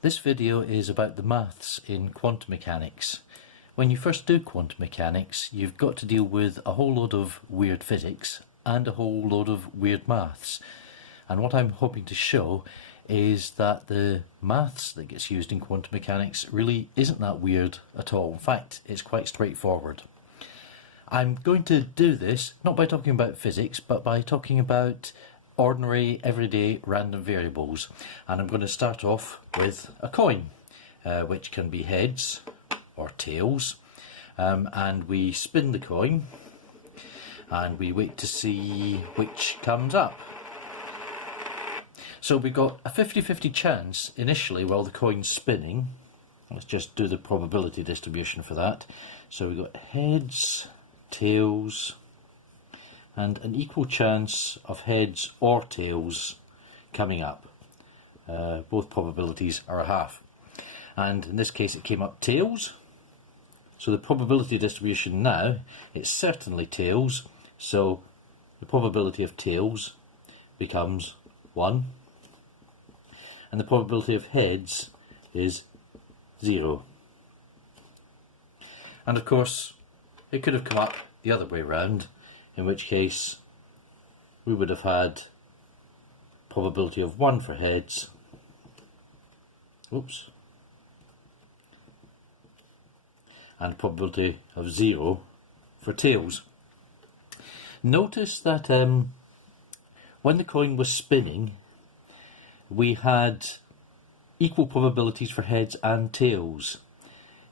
This video is about the maths in quantum mechanics. When you first do quantum mechanics, you've got to deal with a whole load of weird physics and a whole load of weird maths. And what I'm hoping to show is that the maths that gets used in quantum mechanics really isn't that weird at all. In fact, it's quite straightforward. I'm going to do this not by talking about physics, but by talking about ordinary, everyday, random variables. And I'm going to start off with a coin, which can be heads or tails. And we spin the coin and we wait to see which comes up. So we've got a 50-50 chance initially while the coin's spinning. Let's just do the probability distribution for that. So we've got heads, tails, and an equal chance of heads or tails coming up. Both probabilities are a half. And in this case it came up tails. So the probability distribution now, it's certainly tails. So the probability of tails becomes 1. And the probability of heads is 0. And of course it could have come up the other way round, in which case we would have had probability of 1 for heads, and probability of 0 for tails. Notice that when the coin was spinning, we had equal probabilities for heads and tails.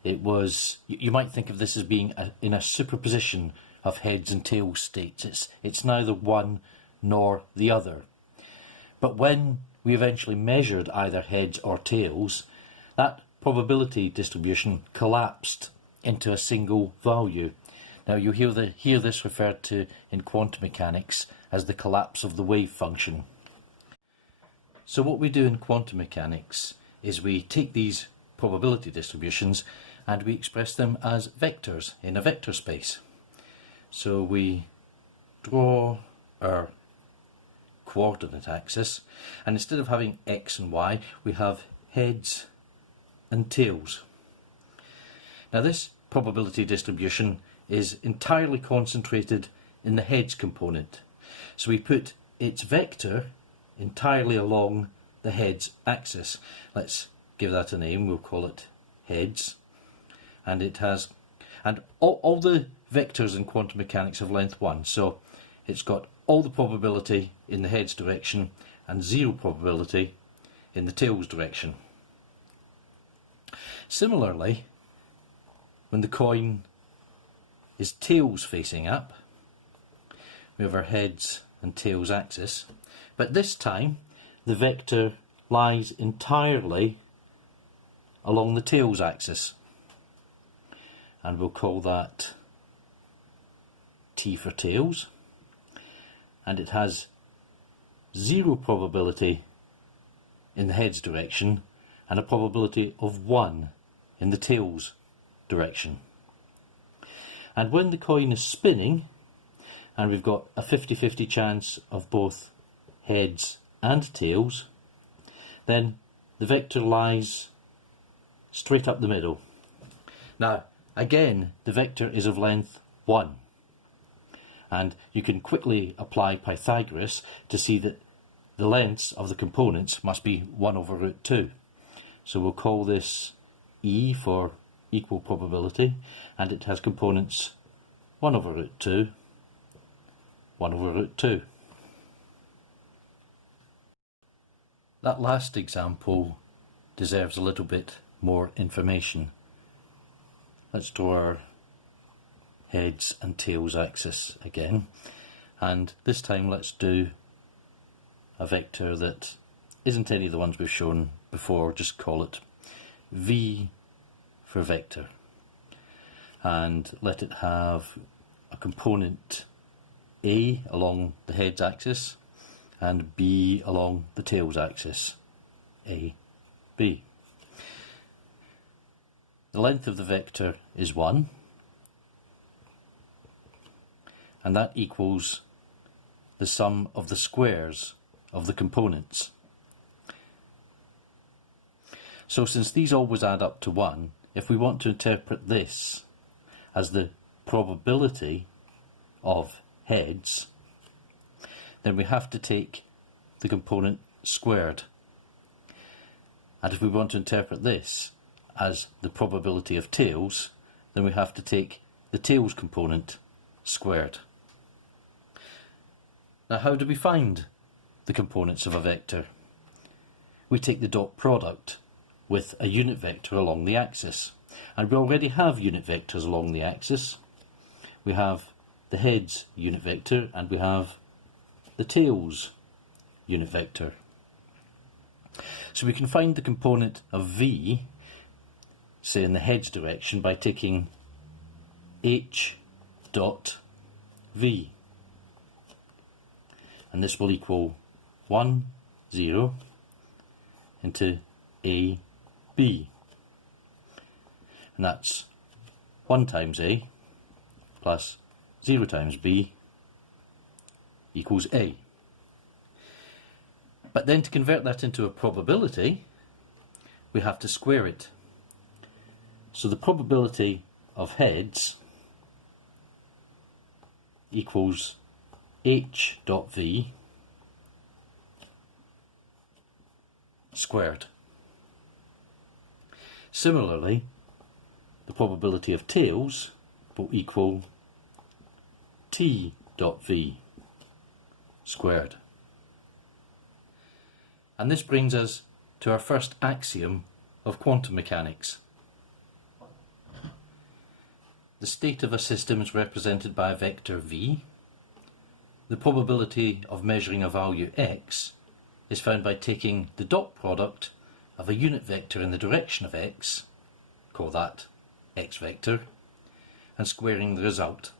It was, you might think of this as being in a superposition of heads and tails states. It's neither one nor the other. But when we eventually measured either heads or tails, that probability distribution collapsed into a single value. Now you hear this referred to in quantum mechanics as the collapse of the wave function. So what we do in quantum mechanics is we take these probability distributions and we express them as vectors in a vector space. So we draw our coordinate axis, and instead of having x and y, we have heads and tails. Now this probability distribution is entirely concentrated in the heads component. So we put its vector entirely along the heads axis. Let's give that a name, we'll call it heads. And it has, and all the vectors in quantum mechanics have length 1, so it's got all the probability in the heads direction and 0 probability in the tails direction. Similarly, when the coin is tails facing up, we have our heads and tails axis, but this time the vector lies entirely along the tails axis, and we'll call that T for tails, and it has 0 probability in the heads direction and a probability of 1 in the tails direction. And when the coin is spinning and we've got a 50-50 chance of both heads and tails, then the vector lies straight up the middle. Now again, the vector is of length 1. And you can quickly apply Pythagoras to see that the lengths of the components must be 1 over root 2. So we'll call this E for equal probability, and it has components 1 over root 2, 1 over root 2. That last example deserves a little bit more information. Let's draw our heads and tails axis again, and this time let's do a vector that isn't any of the ones we've shown before. Just call it V for vector, and let it have a component A along the heads axis and B along the tails axis, A, B. The length of the vector is 1, and that equals the sum of the squares of the components. So since these always add up to 1, if we want to interpret this as the probability of heads, then we have to take the component squared. And if we want to interpret this as the probability of tails, then we have to take the tails component squared. Now, how do we find the components of a vector? We take the dot product with a unit vector along the axis. And we already have unit vectors along the axis. We have the heads unit vector and we have the tails unit vector. So we can find the component of v, say in the heads direction, by taking h dot v. And this will equal 1, 0 into a, b. And that's 1 times a plus 0 times b equals a. But then to convert that into a probability, we have to square it. So the probability of heads equals h dot v squared. Similarly, the probability of tails will equal t dot v squared. And this brings us to our first axiom of quantum mechanics. The state of a system is represented by a vector v. The probability of measuring a value x is found by taking the dot product of a unit vector in the direction of x, call that x vector, and squaring the result,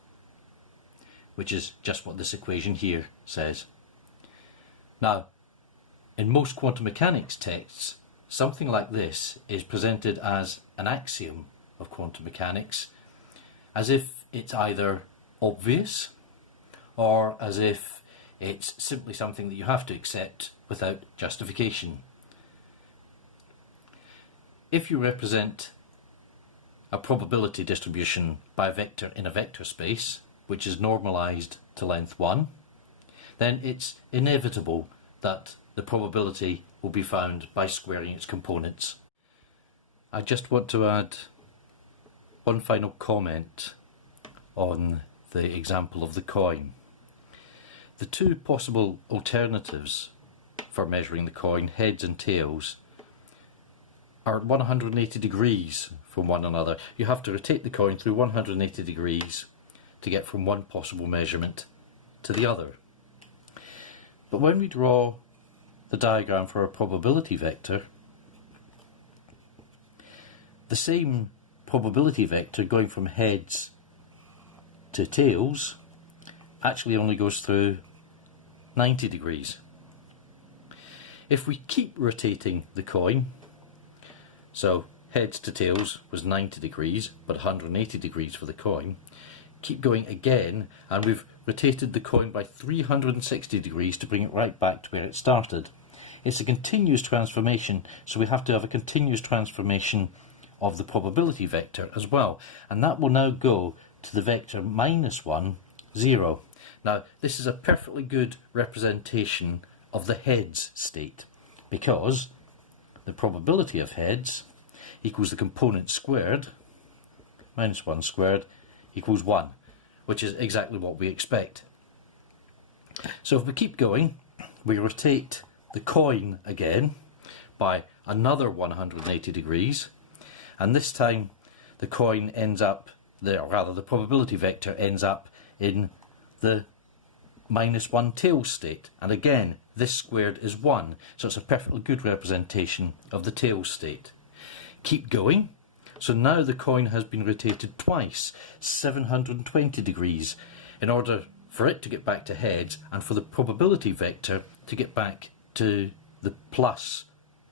which is just what this equation here says. Now, in most quantum mechanics texts, something like this is presented as an axiom of quantum mechanics, as if it's either obvious or as if it's simply something that you have to accept without justification. If you represent a probability distribution by a vector in a vector space, which is normalized to length 1, then it's inevitable that the probability will be found by squaring its components. I just want to add one final comment on the example of the coin. The two possible alternatives for measuring the coin, heads and tails, are 180 degrees from one another. You have to rotate the coin through 180 degrees to get from one possible measurement to the other. But when we draw the diagram for a probability vector, the same probability vector going from heads to tails actually only goes through 90 degrees. If we keep rotating the coin, so heads to tails was 90 degrees, but 180 degrees for the coin, keep going again, and we've rotated the coin by 360 degrees to bring it right back to where it started. It's a continuous transformation, so we have to have a continuous transformation of the probability vector as well, and that will now go to the vector -1, 0. Now, this is a perfectly good representation of the heads state, because the probability of heads equals the component squared, -1 squared, equals 1, which is exactly what we expect. So if we keep going, we rotate the coin again by another 180 degrees, and this time the coin ends up, the probability vector ends up in the -1 tail state, and again this squared is 1, so it's a perfectly good representation of the tail state. Keep going, so now the coin has been rotated twice, 720 degrees, in order for it to get back to heads and for the probability vector to get back to the plus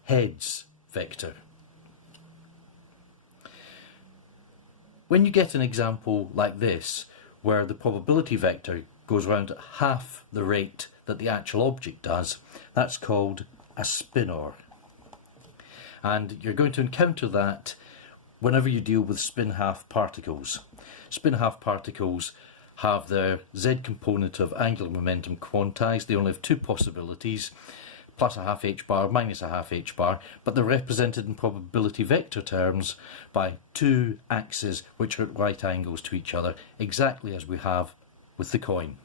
heads vector. When you get an example like this, where the probability vector goes around at half the rate that the actual object does, that's called a spinor. And you're going to encounter that whenever you deal with spin half particles. Spin half particles have their z component of angular momentum quantized. They only have two possibilities, plus a half h bar, minus a half h bar, but they're represented in probability vector terms by two axes which are at right angles to each other, exactly as we have with the coin.